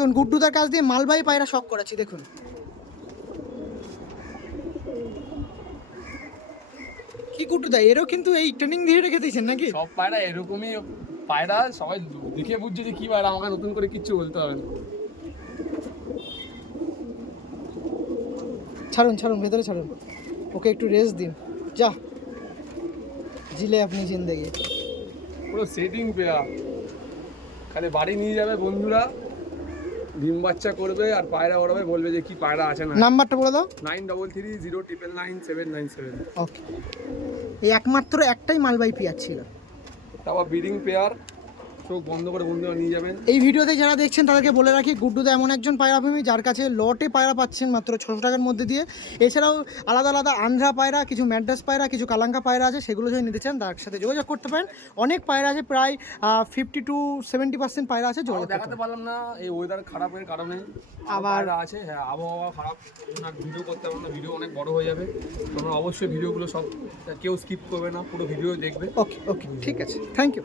দেখুন গুড্ডুদার কাছ দিয়ে মালবাহী পায়রা শখ করাচ্ছি। দেখুন কি গুড্ডুদা, এরও কিন্তু এই ট্রেনিং দিয়ে রেখে দিয়েছেন নাকি? সব পায়রা এরকমই পায়রা, সবাই দেখে বুঝছে যে কি পায়রা, আমাকে নতুন করে কিচ্ছু বলতে হবে না। ছাড়ুন ছাড়ুন, ভেতরে ছাড়ুন, ওকে একটু রেস্ট দিন। যা জিলে আপনি জিন্দেগি। পুরো সেটিং পেয়ার, খালি বাড়ি নিয়ে যাবে বন্ধুরা, ডিম বাচ্চা করবে আর পায়রা ওড়াবে, বলবে যে কি পায়রা আছে না। নাম্বারটা বলে দাও। 9330999797। ওকে, এই একমাত্র একটাই মালবাহী পেয়ার ছিল। তারপর ব্রিডিং পেয়ার, চোখ বন্ধ করে বন্ধুরা নিয়ে যাবেন। এই ভিডিওতে যারা দেখছেন তাদেরকে বলে রাখি, গুড্ডুদা এমন একজন পায়রাপ্রেমী যার কাছে লটে পায়রা পাচ্ছেন মাত্র 600 টাকার মধ্যে দিয়ে। এছাড়াও আলাদা আলাদা আন্ধ্রা পায়রা, কিছু ম্যাড্রাস পায়রা, কিছু কালাঙ্কা পায়রা আছে, সেগুলো যদি নিতে চান তার সাথে যোগাযোগ করতে পারেন। অনেক পায়রা আছে, প্রায় 50 to 70% পায়রা আছে, যোগাযোগ করতে দেখাতে পারেন। পারলাম না এই ওয়েদার খারাপের কারণে, আবার পায়রা আছে, হ্যাঁ আবহাওয়া খারাপ, ভিডিও করতে পারলাম না, ভিডিও অনেক বড় হয়ে যাবে। তোমরা অবশ্যই ভিডিওগুলো সব কেউ স্কিপ করবে না, পুরো ভিডিও দেখবে। ওকে ওকে, ঠিক আছে, থ্যাংক ইউ।